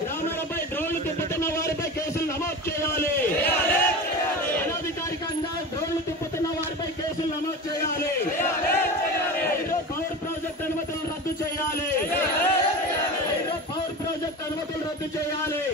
గ్రామాలపై డ్రోన్లు తిప్పుతున్న వారిపై కేసులు నమోదు చేయాలి. అనధికారికంగా డ్రోన్లు తిప్పుతున్న వారిపై కేసులు నమోదు చేయాలి. హైడ్రో పవర్ ప్రాజెక్ట్ అనుమతులు రద్దు చేయాలి. హైడ్రో పవర్ ప్రాజెక్ట్ అనుమతులు రద్దు చేయాలి.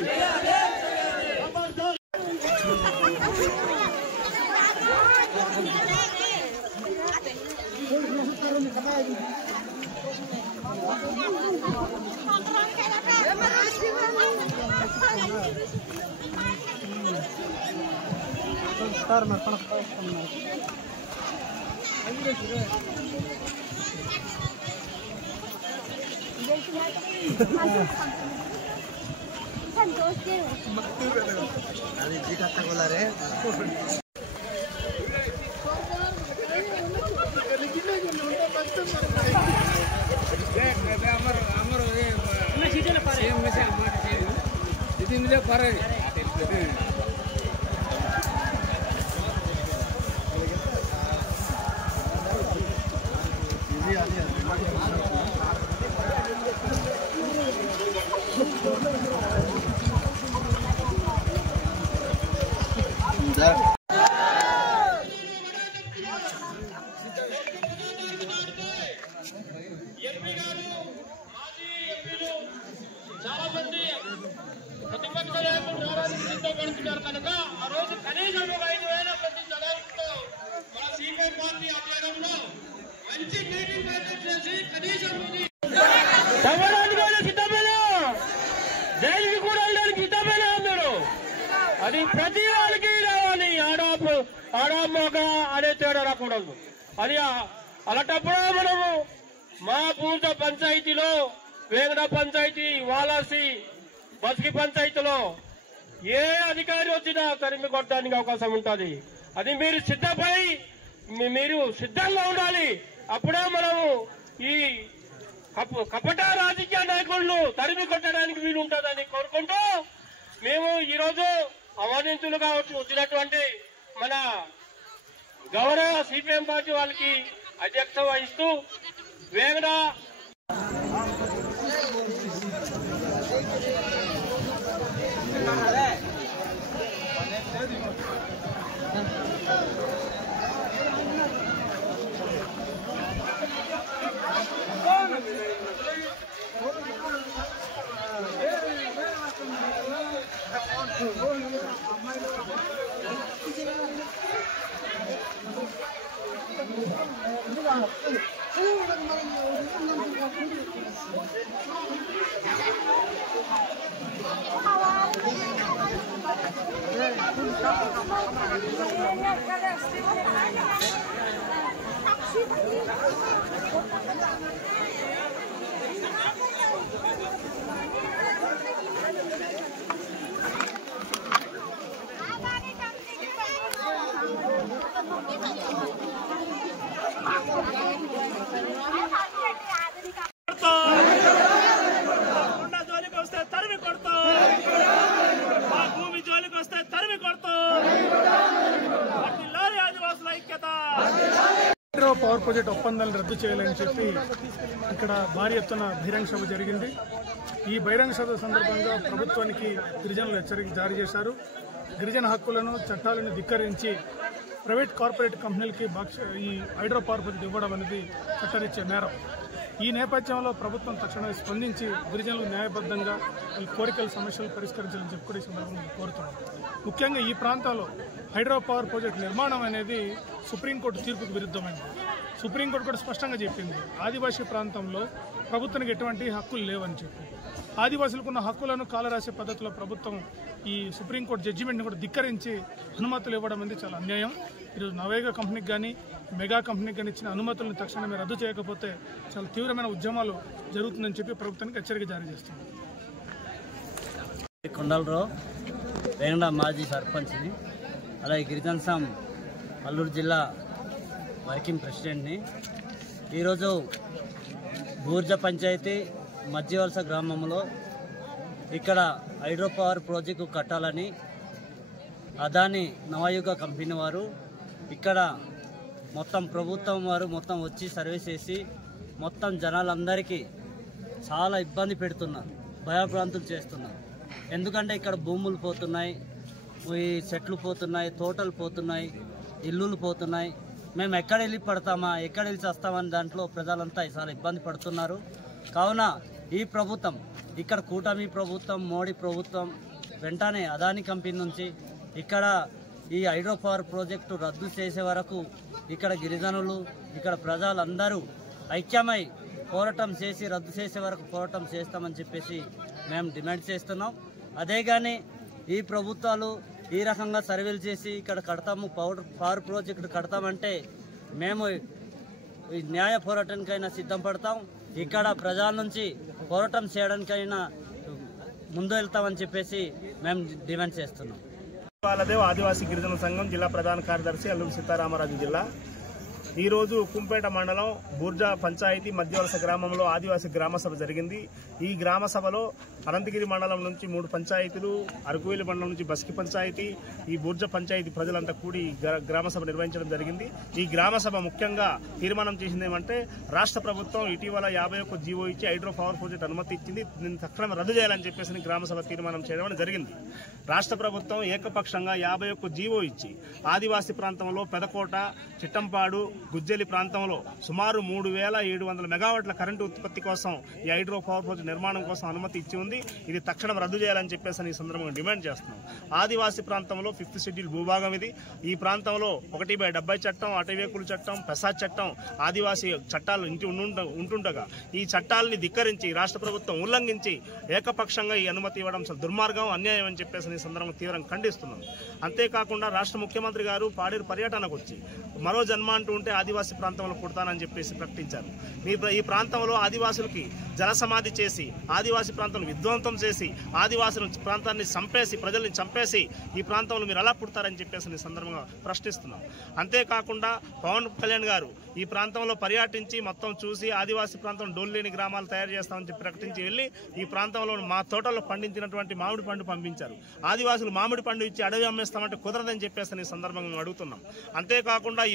చాలా మంది ప్రతిపక్ష నాయకులు రావడానికి సిద్ధపడుతున్నారు కనుక ఆ రోజు కనీసం 5,000 మంది జనాలతో మన సిపిఐ పార్టీ ఆధ్వర్యంలో మంచి మీటింగ్ ఏర్పాటు చేసి కనీసం తవ్వడానికి సిద్ధమేనా, జైలుకి కూడా వెళ్ళడానికి సిద్ధమేనా అన్నారు. అది ప్రతి వాళ్ళకి రావాలి. ఆడామోగ అనే తేడా రాకూడదు. అది అలాంటప్పుడు మనము మా పూర్త పంచాయతీలో, వేగడ పంచాయతీ, వాలాసి, బస్కి పంచాయతీలో ఏ అధికారి వచ్చినా తరిమి కొట్టడానికి అవకాశం ఉంటుంది. అది మీరు సిద్ధంగా ఉండాలి. అప్పుడే మనము ఈ కపట రాజకీయ నాయకులను తరిమి కొట్టడానికి వీలు ఉంటుందని కోరుకుంటూ మేము ఈరోజు అవానితులుగా వచ్చినటువంటి మన గౌరవ సిపిఎం పార్టీ వాళ్ళకి అధ్యక్షత వహిస్తూ వేగడ జోలికి వస్తే తరిమి కొడతాం, మా భూమి జోలికి వస్తే తరిమి కొడతాం. ఆదివాసుల ఐక్యత. హైడ్రో పవర్ ప్రాజెక్ట్ ఒప్పందాలను రద్దు చేయాలని చెప్పి ఇక్కడ భారీ ఎత్తున బహిరంగ సభ జరిగింది. ఈ బహిరంగ సభ సందర్భంగా ప్రభుత్వానికి గిరిజనులు హెచ్చరిక జారీ చేశారు. గిరిజన హక్కులను, చట్టాలను ధిక్కరించి ప్రైవేట్ కార్పొరేట్ కంపెనీలకి ఈ హైడ్రో పవర్ ప్రాజెక్ట్ ఇవ్వడం అనేది చట్టరీత్యా నేరం. ఈ నేపథ్యంలో ప్రభుత్వం తక్షణమే స్పందించి గిరిజనులు న్యాయబద్ధంగా వాళ్ళ కోరికల సమస్యలు పరిష్కరించాలని చెప్పి కూడా ఈ సందర్భంగా కోరుతున్నాం. ముఖ్యంగా ఈ ప్రాంతాల్లో హైడ్రో పవర్ ప్రాజెక్ట్ నిర్మాణం అనేది సుప్రీంకోర్టు తీర్పుకు విరుద్ధమైంది. సుప్రీంకోర్టు కూడా స్పష్టంగా చెప్పింది ఆదివాసీ ప్రాంతంలో ప్రభుత్వానికి ఎటువంటి హక్కులు లేవని చెప్పి. ఆదివాసులకున్న హక్కులను కాలరాసే పద్ధతిలో ప్రభుత్వం ఈ సుప్రీంకోర్టు జడ్జిమెంట్ని కూడా ధిక్కరించి అనుమతులు ఇవ్వడం అనేది చాలా అన్యాయం. ఈరోజు నవేగా కంపెనీకి కానీ మెగా కంపెనీకి కానీ ఇచ్చిన అనుమతులను తక్షణమే రద్దు చేయకపోతే చాలా తీవ్రమైన ఉద్యమాలు జరుగుతుందని చెప్పి ప్రభుత్వానికి హెచ్చరిక జారీ చేస్తుంది. కొండలరావు వేగడ మాజీ సర్పంచ్ని, అలాగే గిరిజన సం అల్లూరు జిల్లా వర్కింగ్ ప్రెసిడెంట్ని. ఈరోజు బూర్జ పంచాయతీ మధ్యవలస గ్రామంలో ఇక్కడ హైడ్రో పవర్ ప్రాజెక్టు కట్టాలని అదాని నవయుగ కంపెనీ వారు ఇక్కడ మొత్తం ప్రభుత్వం వారు మొత్తం వచ్చి సర్వే చేసి మొత్తం జనాలందరికీ చాలా ఇబ్బంది పెడుతున్నారు, భయభ్రాంతులు చేస్తున్నారు. ఎందుకంటే ఇక్కడ భూములు పోతున్నాయి, ఈ చెట్లు పోతున్నాయి, తోటలు పోతున్నాయి, ఇల్లులు పోతున్నాయి. మేము ఎక్కడ వెళ్ళి పడతామా, ఎక్కడ వెళ్ళి వస్తామని దాంట్లో ప్రజలంతా చాలా ఇబ్బంది పడుతున్నారు. కావున ఈ ప్రభుత్వం ఇక్కడ కూటమి ప్రభుత్వం, మోడీ ప్రభుత్వం వెంటనే అదాని కంపెనీ నుంచి ఇక్కడ ఈ హైడ్రో పవర్ ప్రాజెక్టు రద్దు చేసే వరకు ఇక్కడ గిరిజనులు, ఇక్కడ ప్రజలందరూ ఐక్యమై పోరాటం చేసి రద్దు చేసే వరకు పోరాటం చేస్తామని చెప్పేసి మేము డిమాండ్ చేస్తున్నాం. అదే కానీ ఈ ప్రభుత్వాలు ఈ రకంగా సర్వేలు చేసి ఇక్కడ కడతాము, పవర్ ప్రాజెక్టు కడతామంటే మేము ఈ న్యాయ పోరాటానికైనా సిద్ధం పడతాం. ఇక్కడ ప్రజల నుంచి పోరాటం చేయడానికైనా ముందు వెళ్తామని చెప్పేసి మేము డిమాండ్ చేస్తున్నాం. బాలదేవ్ ఆదివాసీ గిరిజన సంఘం జిల్లా ప్రధాన కార్యదర్శి అల్లూరి సీతారామరాజు జిల్లా. ఈరోజు ఉక్కుంపేట మండలం బూర్జా పంచాయతీ మధ్యవలస గ్రామంలో ఆదివాసీ గ్రామ సభ జరిగింది. ఈ గ్రామ సభలో అనంతగిరి మండలం నుంచి 3 పంచాయతీలు, అరకువేలి మండలం నుంచి బస్కి పంచాయతీ, ఈ బూర్జా పంచాయతీ ప్రజలంతా కూడి గ్రామ సభ నిర్వహించడం జరిగింది. ఈ గ్రామ సభ ముఖ్యంగా తీర్మానం చేసింది ఏమంటే, రాష్ట్ర ప్రభుత్వం ఇటీవల 51 జీవో ఇచ్చి హైడ్రో పవర్ ప్రాజెక్టు అనుమతి ఇచ్చింది, దీన్ని తక్షణం రద్దు చేయాలని చెప్పేసి గ్రామ సభ తీర్మానం చేయడం జరిగింది. రాష్ట్ర ప్రభుత్వం ఏకపక్షంగా 51 జీవో ఇచ్చి ఆదివాసీ ప్రాంతంలో పెదకోట, చిట్టంపాడు, గుజ్జలి ప్రాంతంలో సుమారు 3700 మెగావాట్ల కరెంటు ఉత్పత్తి కోసం ఈ హైడ్రో పవర్ ప్రాజెక్టు నిర్మాణం కోసం అనుమతి ఇచ్చి ఉంది. ఇది తక్షణం రద్దు చేయాలని చెప్పేసి ఈ సందర్భంగా డిమాండ్ చేస్తున్నాం. ఆదివాసీ ప్రాంతంలో 5th షెడ్యూల్ భూభాగం ఇది. ఈ ప్రాంతంలో 1/70 చట్టం, అటవీకుల చట్టం, పెసాద్ చట్టం, ఆదివాసీ చట్టాలు ఉంటుండగా ఈ చట్టాలని ధిక్కరించి రాష్ట్ర ప్రభుత్వం ఉల్లంఘించి ఏకపక్షంగా ఈ అనుమతి ఇవ్వడం దుర్మార్గం, అన్యాయం అని చెప్పేసి ఈ సందర్భంగా తీవ్రంగా ఖండిస్తున్నాం. అంతేకాకుండా రాష్ట్ర ముఖ్యమంత్రి గారు పాడేరు పర్యటనకు వచ్చి మరో జన్మ అంటూ ఉంటే ఆదివాసీ ప్రాంతంలో పుడతానని చెప్పేసి ప్రకటించారు. ఈ ప్రాంతంలో ఆదివాసులకి జల సమాధి చేసి, ఆదివాసీ ప్రాంతం విధ్వంసం చేసి, ఆదివాసుల ప్రాంతాన్ని చంపేసి, ప్రజల్ని చంపేసి ఈ ప్రాంతంలో మీరు ఎలా పుడతారని చెప్పేసి ఈ సందర్భంగా ప్రశ్నిస్తున్నాం. అంతేకాకుండా పవన్ కళ్యాణ్ గారు ఈ ప్రాంతంలో పర్యటించి మొత్తం చూసి ఆదివాసీ ప్రాంతం డోల్లేని గ్రామాలు తయారు చేస్తామని చెప్పి ప్రకటించి వెళ్ళి ఈ ప్రాంతంలో మా తోటల్లో పండించినటువంటి మామిడి పండు పంపించారు. ఆదివాసులు మామిడి పండు ఇచ్చి అడవి అమ్మేస్తామంటే కుదరదని చెప్పేసి ఈ సందర్భంగా అడుగుతున్నాం. అంతేకాకుండా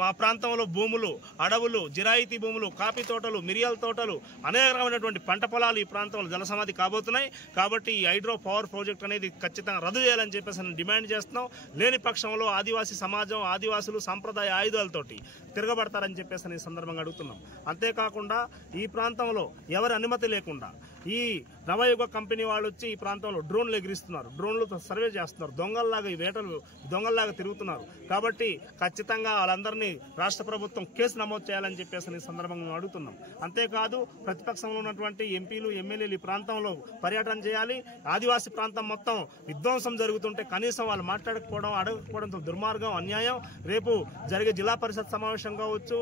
మా ప్రాంతంలో భూములు, అడవులు, జిరాయితీ భూములు, కాఫీ తోటలు, మిరియాల తోటలు, అనేక రకమైనటువంటి పంట పొలాలు ఈ ప్రాంతంలో జలసమాధి కాబోతున్నాయి. కాబట్టి ఈ హైడ్రో పవర్ ప్రాజెక్ట్ అనేది ఖచ్చితంగా రద్దు చేయాలని చెప్పేసి డిమాండ్ చేస్తున్నాం. లేని పక్షంలో ఆదివాసీ సమాజం, ఆదివాసులు సాంప్రదాయ ఆయుధాలతోటి తిరగబడతారని చెప్పేసి ఈ సందర్భంగా అడుగుతున్నాం. అంతేకాకుండా ఈ ప్రాంతంలో ఎవరి అనుమతి లేకుండా ఈ నవయుగ కంపెనీ వాళ్ళు వచ్చి ఈ ప్రాంతంలో డ్రోన్లు ఎగిరిస్తున్నారు, డ్రోన్లతో సర్వే చేస్తున్నారు, దొంగల్లాగా తిరుగుతున్నారు. కాబట్టి ఖచ్చితంగా వాళ్ళందరినీ రాష్ట్ర ప్రభుత్వం కేసు నమోదు చేయాలని చెప్పేసి ఈ సందర్భంగా అడుగుతున్నాం. అంతేకాదు ప్రతిపక్షంలో ఉన్నటువంటి ఎంపీలు, ఎమ్మెల్యేలు ఈ ప్రాంతంలో పర్యటన చేయాలి. ఆదివాసీ ప్రాంతం మొత్తం విధ్వంసం జరుగుతుంటే కనీసం వాళ్ళు మాట్లాడకపోవడం, అడగకపోవడంతో దుర్మార్గం, అన్యాయం. రేపు జరిగే జిల్లా పరిషత్ సమావేశం కావచ్చు,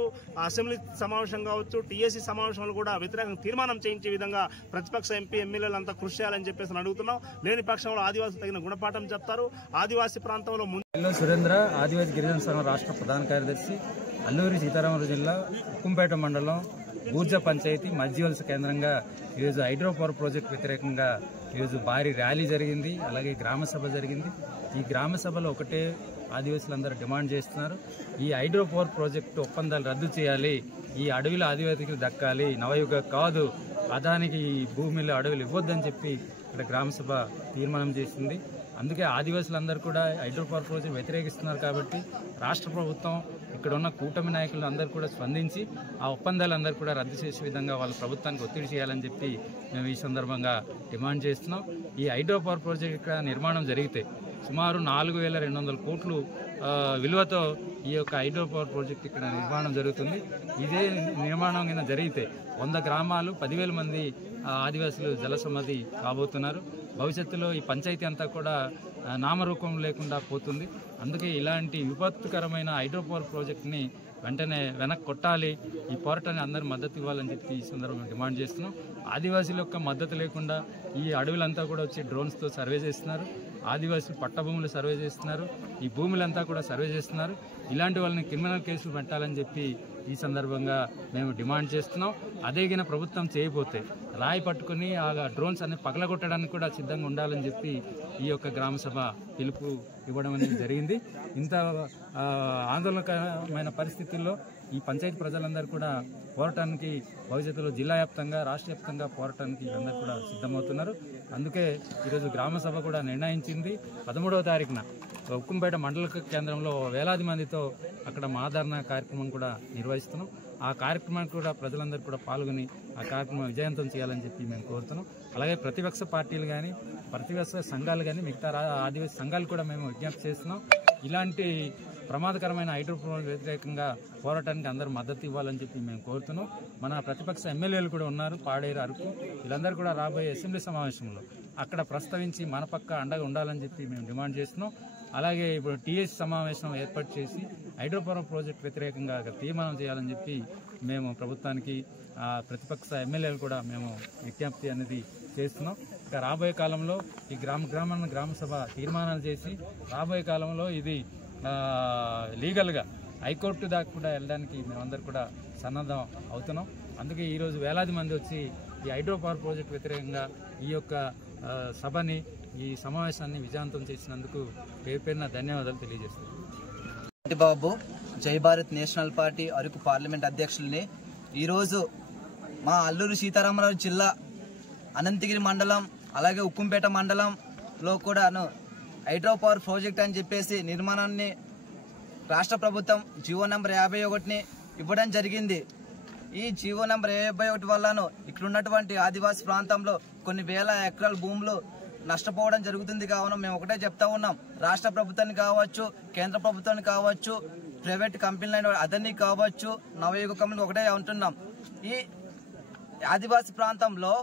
అసెంబ్లీ సమావేశం కావచ్చు, టీఎస్సీ సమావేశంలో కూడా వ్యతిరేకంగా తీర్మానం చేయించే విధంగా ప్రతిపక్ష ఎంపీ, ఎమ్మెల్యేలంతా కృషి చేయాలని చెప్పేసి అడుగుతున్నాం. లేని పక్షంలో ఆదివాసులు తగిన గుణపాఠం చెప్తారు. ఆదివాసీ ప్రాంతంలో సురేంద్ర, ఆదివాసీ గిరిజన సంఘం రాష్ట్ర ప్రధాన కార్యదర్శి, అల్లూరి సీతారామరాజు జిల్లా ఉక్కుంపేట మండలం బూర్జా పంచాయతీ మధ్యవలస కేంద్రంగా ఈరోజు హైడ్రో పవర్ ప్రాజెక్టు వ్యతిరేకంగా ఈరోజు భారీ ర్యాలీ జరిగింది. అలాగే గ్రామ సభ జరిగింది. ఈ గ్రామ సభలో ఒకటే ఆదివాసులందరూ డిమాండ్ చేస్తున్నారు, ఈ హైడ్రో పవర్ ప్రాజెక్టు ఒప్పందాలు రద్దు చేయాలి, ఈ అడవిలో ఆదివాసీకి దక్కాలి, నవయుగ కాదు, అదానికి ఈ భూమిలో అడవులు ఇవ్వద్దని చెప్పి ఇక్కడ గ్రామసభ తీర్మానం చేసింది. అందుకే ఆదివాసులందరూ కూడా హైడ్రో పవర్ ప్రాజెక్టు వ్యతిరేకిస్తున్నారు. కాబట్టి రాష్ట్ర ప్రభుత్వం, ఇక్కడ ఉన్న కూటమి నాయకులు అందరూ కూడా స్పందించి ఆ ఒప్పందాలందరూ కూడా రద్దు చేసే విధంగా వాళ్ళ ప్రభుత్వానికి ఒత్తిడి చేయాలని చెప్పి మేము ఈ సందర్భంగా డిమాండ్ చేస్తున్నాం. ఈ హైడ్రో పవర్ ప్రాజెక్టు ఇక్కడ నిర్మాణం జరిగితే సుమారు 4200 కోట్లు విలువతో ఈ యొక్క హైడ్రో పవర్ ప్రాజెక్టు ఇక్కడ నిర్మాణం జరుగుతుంది. ఇదే నిర్మాణం కింద జరిగితే 100 గ్రామాలు, 10,000 మంది ఆదివాసులు జలసమాధి కాబోతున్నారు. భవిష్యత్తులో ఈ పంచాయతీ అంతా కూడా నామరూపం లేకుండా పోతుంది. అందుకే ఇలాంటి విపత్తుకరమైన హైడ్రో పవర్ ప్రాజెక్టుని వెంటనే వెనక్కి కొట్టాలి, ఈ పోరాటాన్ని అందరూ మద్దతు ఇవ్వాలని చెప్పి ఈ సందర్భంగా డిమాండ్ చేస్తున్నాం. ఆదివాసుల యొక్క మద్దతు లేకుండా ఈ అడవులంతా కూడా వచ్చి డ్రోన్స్తో సర్వే చేస్తున్నారు, ఆదివాసులు పట్టభూములు సర్వే చేస్తున్నారు, ఈ భూములంతా కూడా సర్వే చేస్తున్నారు. ఇలాంటి వాళ్ళని క్రిమినల్ కేసులు పెట్టాలని చెప్పి ఈ సందర్భంగా మేము డిమాండ్ చేస్తున్నాం. అదేగిన ప్రభుత్వం చేయబోతే రాయి పట్టుకుని ఆ డ్రోన్స్ అన్ని పగలగొట్టడానికి కూడా సిద్ధంగా ఉండాలని చెప్పి ఈ యొక్క గ్రామ సభ పిలుపు ఇవ్వడం అనేది జరిగింది. ఇంత ఆందోళనకరమైన పరిస్థితుల్లో ఈ పంచాయతీ ప్రజలందరూ కూడా పోరాటానికి భవిష్యత్తులో జిల్లా వ్యాప్తంగా రాష్ట్ర వ్యాప్తంగా పోరాటానికి అందరూ కూడా సిద్ధమవుతున్నారు. అందుకే ఈరోజు గ్రామ సభ కూడా నిర్ణయించింది 13వ తారీఖున ఉక్కుంపేట మండల కేంద్రంలో వేలాది మందితో అక్కడ ఆదరణ కార్యక్రమం కూడా నిర్వహిస్తున్నాం. ఆ కార్యక్రమానికి కూడా ప్రజలందరూ కూడా పాల్గొని ఆ కార్యక్రమం విజయవంతం చేయాలని చెప్పి మేము కోరుతున్నాం. అలాగే ప్రతిపక్ష పార్టీలు కానీ ప్రతిపక్ష సంఘాలు కానీ మిగతా ఆదివాసీ సంఘాలు కూడా మేము విజ్ఞప్తి చేస్తున్నాం. ఇలాంటి ప్రమాదకరమైన హైడ్రోపోనిక్ వ్యతిరేకంగా పోరాటానికి అందరూ మద్దతు ఇవ్వాలని చెప్పి మేము కోరుతున్నాం. మన ప్రతిపక్ష ఎమ్మెల్యేలు కూడా ఉన్నారు, పాడేరు, అరకు, వీళ్ళందరూ కూడా రాబోయే అసెంబ్లీ సమావేశంలో అక్కడ ప్రస్తావించి మన పక్క అండగా ఉండాలని చెప్పి మేము డిమాండ్ చేస్తున్నాం. అలాగే ఇప్పుడు టీఎస్ సమావేశం ఏర్పాటు చేసి హైడ్రోపవర్ ప్రాజెక్ట్ వ్యతిరేకంగా తీర్మానం చేయాలని చెప్పి మేము ప్రభుత్వానికి ప్రతిపక్ష ఎమ్మెల్యేలు కూడా మేము విజ్ఞప్తి అనేది చేస్తున్నాం. ఇక రాబోయే కాలంలో ఈ గ్రామ సభ తీర్మానాలు చేసి రాబోయే కాలంలో ఇది లీగల్గా హైకోర్టు దాకా కూడా వెళ్ళడానికి మేమందరూ కూడా సన్నద్ధం అవుతున్నాం. అందుకే ఈరోజు వేలాది మంది వచ్చి ఈ హైడ్రోపవర్ ప్రాజెక్ట్ వ్యతిరేకంగా ఈ యొక్క సభని ఈ సమావేశాన్ని విజయవంతం చేసినందుకు పేరు పేరున ధన్యవాదాలు తెలియజేస్తున్నాను. బాబు Jai Bharat national party Araku parliament అధ్యక్షుల్ని ఈరోజు మా అల్లూరి సీతారామరాజు జిల్లా అనంతగిరి మండలం అలాగే ఉక్కుంపేట మండలంలో కూడాను హైడ్రోపవర్ ప్రాజెక్ట్ అని చెప్పేసి నిర్మాణాన్ని రాష్ట్ర ప్రభుత్వం జీవో నెంబర్ 51ని ఇవ్వడం జరిగింది. ఈ జీవో నెంబర్ 51 వల్లను ఇక్కడ ఉన్నటువంటి ఆదివాసీ ప్రాంతంలో కొన్ని వేల ఎకరాల భూములు నష్టపోవడం జరుగుతుంది. కావున మేము ఒకటే చెప్తా ఉన్నాం, రాష్ట్ర ప్రభుత్వాన్ని కావచ్చు, కేంద్ర ప్రభుత్వాన్ని కావచ్చు, ప్రైవేట్ కంపెనీలైన అదన్నీ కావచ్చు, నవయుగ కంపెనీ ఒకటే అంటున్నాం. ఈ ఆదివాసీ ప్రాంతంలో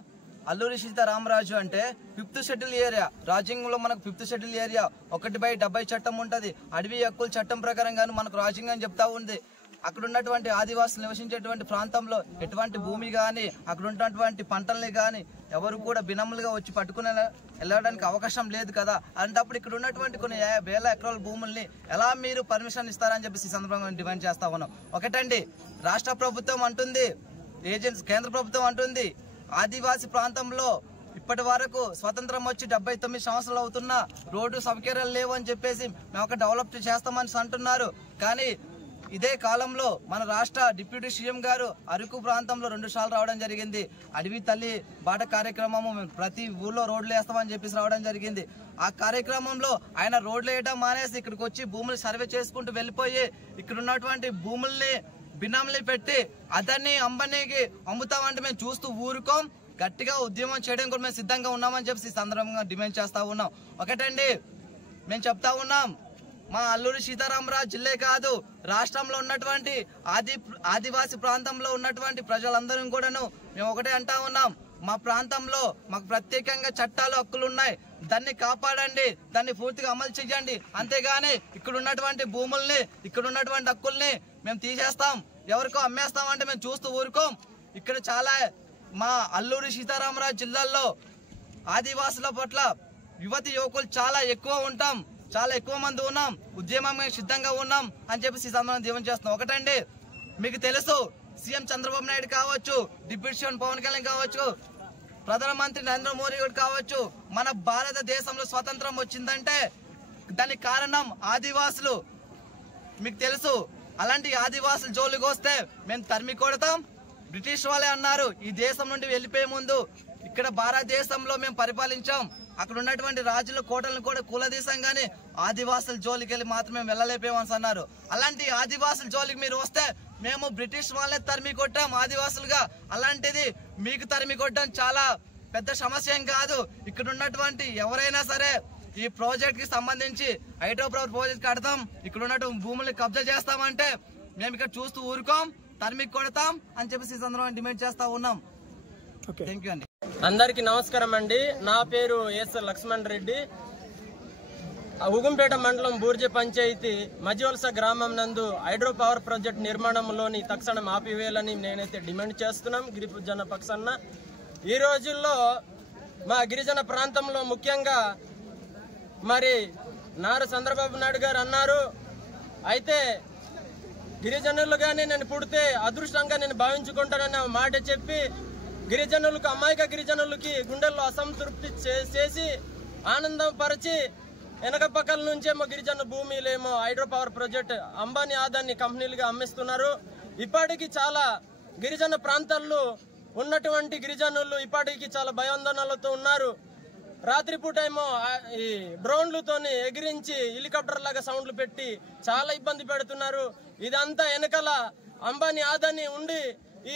అల్లూరి సీతారామరాజు అంటే 5th షెడ్యూల్ ఏరియా, రాజ్యాంగంలో మనకు 5th షెడ్యూల్ ఏరియా 1/70 చట్టం ఉంటుంది. అడవి హక్కుల చట్టం ప్రకారంగాను మనకు రాజ్యాంగం చెప్తా ఉంది. అక్కడ ఉన్నటువంటి ఆదివాసులు నివసించేటువంటి ప్రాంతంలో ఎటువంటి భూమి కానీ అక్కడ ఉన్నటువంటి పంటల్ని కానీ ఎవరు కూడా బినములుగా వచ్చి పట్టుకుని వెళ్ళడానికి అవకాశం లేదు కదా. అలాంటప్పుడు ఇక్కడ ఉన్నటువంటి కొన్ని వేల ఎకరాల భూముల్ని ఎలా మీరు పర్మిషన్ ఇస్తారని చెప్పేసి ఈ సందర్భంగా డిమాండ్ చేస్తా ఉన్నాం. ఒకటండి, రాష్ట్ర ప్రభుత్వం అంటుంది, కేంద్ర ప్రభుత్వం అంటుంది ఆదివాసీ ప్రాంతంలో ఇప్పటి వరకు స్వతంత్రం వచ్చి 79 సంవత్సరాలు అవుతున్నా రోడ్డు సౌకర్యాలు లేవు అని చెప్పేసి మేము ఒక డెవలప్ చేస్తామని అంటున్నారు. కానీ ఇదే కాలంలో మన రాష్ట్ర డిప్యూటీ సీఎం గారు అరకు ప్రాంతంలో 2 సార్లు రావడం జరిగింది. అడవి తల్లి బాట కార్యక్రమము ప్రతి ఊర్లో రోడ్లు వేస్తామని చెప్పేసి రావడం జరిగింది. ఆ కార్యక్రమంలో ఆయన రోడ్లు వేయడం మానేసి ఇక్కడికి వచ్చి భూములు సర్వే చేసుకుంటూ వెళ్ళిపోయి ఇక్కడ ఉన్నటువంటి భూముల్ని బినామీలు పెట్టి అదాన్ని అంబానీకి అమ్ముతామంటే మేము చూస్తూ ఊరుకోం, గట్టిగా ఉద్యమం చేయడం కూడా మేము సిద్ధంగా ఉన్నామని చెప్పి ఈ సందర్భంగా డిమాండ్ చేస్తా ఉన్నాం. ఒకటండి, మేము చెప్తా ఉన్నాం, మా అల్లూరి సీతారామరాజు జిల్లా కాదు రాష్ట్రంలో ఉన్నటువంటి ఆదివాసీ ప్రాంతంలో ఉన్నటువంటి ప్రజలందరం కూడాను మేము ఒకటే అంటా ఉన్నాం, మా ప్రాంతంలో మాకు ప్రత్యేకంగా చట్టాలు హక్కులు ఉన్నాయి, దాన్ని కాపాడండి, దాన్ని పూర్తిగా అమలు చేయండి. అంతేగాని ఇక్కడ ఉన్నటువంటి భూముల్ని ఇక్కడ ఉన్నటువంటి హక్కుల్ని మేము తీసేస్తాం, ఎవరికో అమ్మేస్తామంటే మేము చూస్తూ ఊరుకోం. ఇక్కడ చాలా మా అల్లూరి సీతారామరాజు జిల్లాలో ఆదివాసుల పట్ల యువతి యువకులు చాలా ఎక్కువ మంది ఉన్నాం, ఉద్యమం సిద్ధంగా ఉన్నాం అని చెప్పేసి ఈ సందర్భంగా జీవనం చేస్తున్నాం. ఒకటండి, మీకు తెలుసు సీఎం చంద్రబాబు నాయుడు కావచ్చు, డిప్యూటీ సీఎం పవన్ కళ్యాణ్ కావచ్చు, ప్రధానమంత్రి నరేంద్ర మోదీ కావచ్చు, మన భారతదేశంలో స్వతంత్రం వచ్చిందంటే దానికి కారణం ఆదివాసులు. మీకు తెలుసు, అలాంటి ఆదివాసులు జోలికి వస్తే మేము తరిమి కొడతాం. బ్రిటిష్ వాళ్ళే అన్నారు ఈ దేశం నుండి వెళ్ళిపోయే ముందు, ఇక్కడ భారతదేశంలో మేము పరిపాలించాం, అక్కడ ఉన్నటువంటి రాజుల కోటలను కూడా కూలదీశాం, కానీ ఆదివాసుల జోలికి వెళ్ళి మాత్రమే వెళ్ళలేకపోయామని అన్నారు. అలాంటి ఆదివాసుల జోలికి మీరు వస్తే మేము బ్రిటిష్ వాళ్ళే తరిమి కొట్టాం ఆదివాసులుగా, అలాంటిది మీకు తరిమి కొట్టడం చాలా పెద్ద సమస్య ఏం కాదు. ఇక్కడ ఉన్నటువంటి ఎవరైనా సరే ఈ ప్రాజెక్ట్ కి సంబంధించి హైడ్రోపవర్ ప్రాజెక్ట్ కడతాం, ఇక్కడ ఉన్నటువంటి భూముల్ని కబ్జా చేస్తామంటే మేము ఇక్కడ చూస్తూ ఊరుకోం, తరిమి కొడతాం అని చెప్పేసి ఈ సందర్భంగా డిమాండ్ చేస్తా ఉన్నాం. థ్యాంక్ యూ అండి. అందరికీ నమస్కారం అండి. నా పేరు ఎస్ లక్ష్మణ్ రెడ్డి. ఉగుంపేట మండలం బూర్జ పంచాయతీ మధ్యవలస గ్రామం నందు హైడ్రో పవర్ ప్రాజెక్ట్ నిర్మాణంలోని తక్షణం ఆపివేయాలని నేనైతే డిమాండ్ చేస్తున్నాం గిరిజన పక్షాన. ఈ రోజుల్లో మా గిరిజన ప్రాంతంలో ముఖ్యంగా మరి నారా చంద్రబాబు నాయుడు గారు అన్నారు, అయితే గిరిజనులుగానే నేను పుడితే అదృష్టంగా నేను భావించుకుంటానన్న మాట చెప్పి గిరిజనులకు అమాయక గిరిజనులకి గుండెల్లో అసంతృప్తి చేసి ఆనందం పరిచి వెనక పక్కల నుంచేమో గిరిజన భూమిలేమో హైడ్రో పవర్ ప్రాజెక్ట్ అంబానీ ఆదాన్ని కంపెనీలుగా అమ్మిస్తున్నారు. ఇప్పటికీ చాలా గిరిజన ప్రాంతాల్లో ఉన్నటువంటి గిరిజనులు ఇప్పటికీ చాలా భయాందోళనలతో ఉన్నారు. రాత్రిపూట ఏమో ఈ డ్రోన్లతోని ఎగిరించి హెలికాప్టర్ లాగా సౌండ్లు పెట్టి చాలా ఇబ్బంది పెడుతున్నారు. ఇదంతా వెనకాల అంబానీ ఆదాని ఉండి ఈ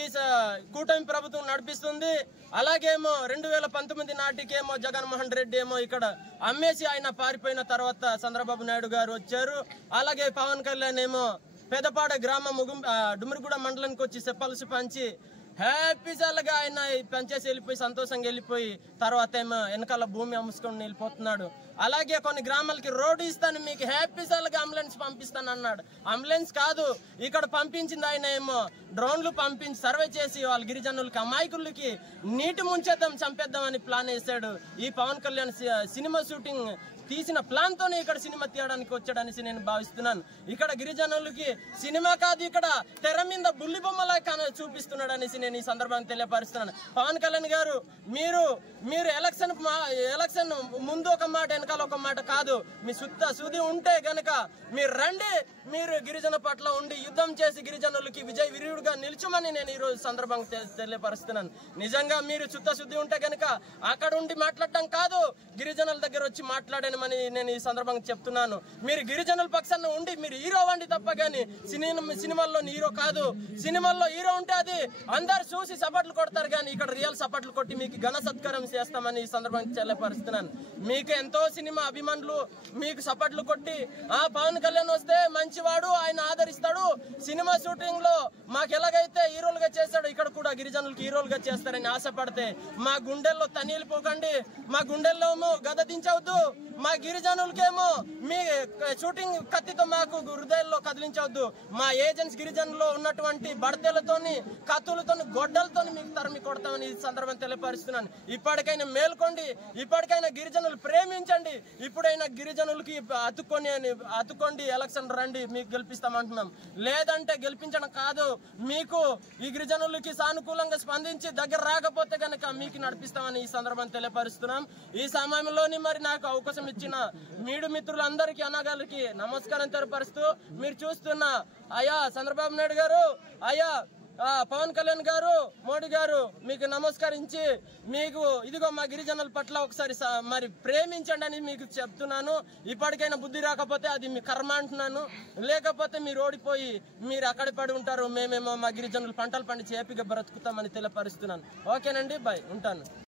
కూటమి ప్రభుత్వం నడిపిస్తుంది. అలాగేమో 2019 నాటికేమో జగన్మోహన్ రెడ్డి ఏమో ఇక్కడ అమ్మేసి ఆయన పారిపోయిన తర్వాత చంద్రబాబు నాయుడు గారు వచ్చారు. అలాగే పవన్ కళ్యాణ్ ఏమో పెదపాడ గ్రామం డుమ్మిరిగూడ మండలానికి వచ్చి చెప్పాల్సి పంచి హ్యాపీగా ఆయన పనిచేసి వెళ్ళిపోయి సంతోషంగా వెళ్ళిపోయి తర్వాత ఏమో వెనకాల భూమి అమ్ముకొని వెళ్ళిపోతున్నాడు. అలాగే కొన్ని గ్రామాలకి రోడ్డు ఇస్తాను మీకు హ్యాపీగా అంబులెన్స్ పంపిస్తాను అన్నాడు. అంబులెన్స్ కాదు, ఇక్కడ పంపించింది ఆయన ఏమో డ్రోన్లు పంపించి సర్వే చేసి వాళ్ళ గిరిజనులకి అమాయకులకి నీటి ముంచేద్దాం చంపేద్దాం అని ప్లాన్ వేశాడు. ఈ పవన్ కళ్యాణ్ సినిమా షూటింగ్ తీసిన ప్లాన్ తోనే ఇక్కడ సినిమా తీయడానికి వచ్చాడనేసి నేను భావిస్తున్నాను. ఇక్కడ గిరిజనులకి సినిమా కాదు, ఇక్కడ తెర మీద బుల్లి బొమ్మలా చూపిస్తున్నాడు అనేసి నేను ఈ సందర్భంగా తెలియపరుస్తున్నాను. పవన్ కళ్యాణ్ గారు మీరు ఎలక్షన్ ముందు ఒక మాట వెనకాల ఒక మాట కాదు, మీ సుది ఉంటే గనక మీరు రండి, మీరు గిరిజన పట్ల ఉండి యుద్ధం చేసి గిరిజనులకి విజయ వీరుడుగా నిల్చమని నేను ఈ రోజు సందర్భంగా తెలియపరుస్తున్నాను. నిజంగా మీరు శుద్ధి ఉంటే గనక అక్కడ ఉండి మాట్లాడటం కాదు, గిరిజనుల దగ్గర వచ్చి మాట్లాడనమని నేను ఈ సందర్భంగా చెప్తున్నాను. మీరు గిరిజనుల పక్షాన ఉండి మీరు హీరో వండి తప్ప గానీ సినిమాల్లో హీరో కాదు. సినిమాల్లో హీరో ఉంటే అది అందరు చూసి సపోర్ట్లు కొడతారు కానీ ఇక్కడ రియల్ సపోర్ట్లు కొట్టి మీకు ఘన సత్కారం చేస్తామని ఈ సందర్భంగా తెలియపరుస్తున్నాను. మీకు ఎంతో సినిమా అభిమానులు మీకు సపోర్ట్లు కొట్టి పవన్ కళ్యాణ్ వస్తే మంచివాడు, ఆయన ఆదరిస్తాడు, సినిమా షూటింగ్ లో మాకు ఎలాగైతే హీరోలుగా చేశాడు ఇక్కడ కూడా గిరిజనులకు హీరోలుగా చేస్తారని ఆశపడితే మా గుండెల్లో తనీలిపోకండి, మా గుండెల్లో గద దించవద్దు, మా గిరిజనులకేమో మీ షూటింగ్ కత్తితో మాకు హృదయాల్లో కదిలించవద్దు. మా ఏజెంట్స్ గిరిజనుల్లో ఉన్నటువంటి బడతెలతోని కత్తులతోని గొడ్డలతోని మీకు తరిమి కొడతామని ఈ సందర్భం తెలియపరుస్తున్నాను. ఇప్పటికైనా మేల్కోండి, ఇప్పటికైనా గిరిజనులు ప్రేమించండి, ఇప్పుడైనా గిరిజనులకి అతుక్కోండి, ఎలక్షన్ రండి, మీకు గెలిపిస్తామంటున్నాం. లేదంటే గెలిపించడం కాదు, మీకు ఈ గిరిజనులకి సానుకూలంగా స్పందించి దగ్గర రాకపోతే కనుక మీకు నడిపిస్తామని ఈ సందర్భం తెలియపరుస్తున్నాం. ఈ సమయంలోని మరి నాకు అవకాశం ఇచ్చిన మీడియా మిత్రులందరికీ అన్నగారికి నమస్కారం తెలియపరుస్తూ మీరు చూస్తున్న అయ్యా చంద్రబాబు నాయుడు గారు, అయ్యా పవన్ కళ్యాణ్ గారు, మోడీ గారు మీకు నమస్కరించి మీకు ఇదిగో మా గిరిజనుల పట్ల ఒకసారి మరి ప్రేమించండి అని మీకు చెప్తున్నాను. ఇప్పటికైనా బుద్ధి రాకపోతే అది మీ కర్మ అంటున్నాను, లేకపోతే మీరు ఓడిపోయి మీరు అక్కడ పడి ఉంటారు, మేమేమో మా గిరిజనులు పంటలు పండించి ఏపీగా బ్రతుకుతామని తెలియపరుస్తున్నాను. ఓకేనండి, బాయ్, ఉంటాను.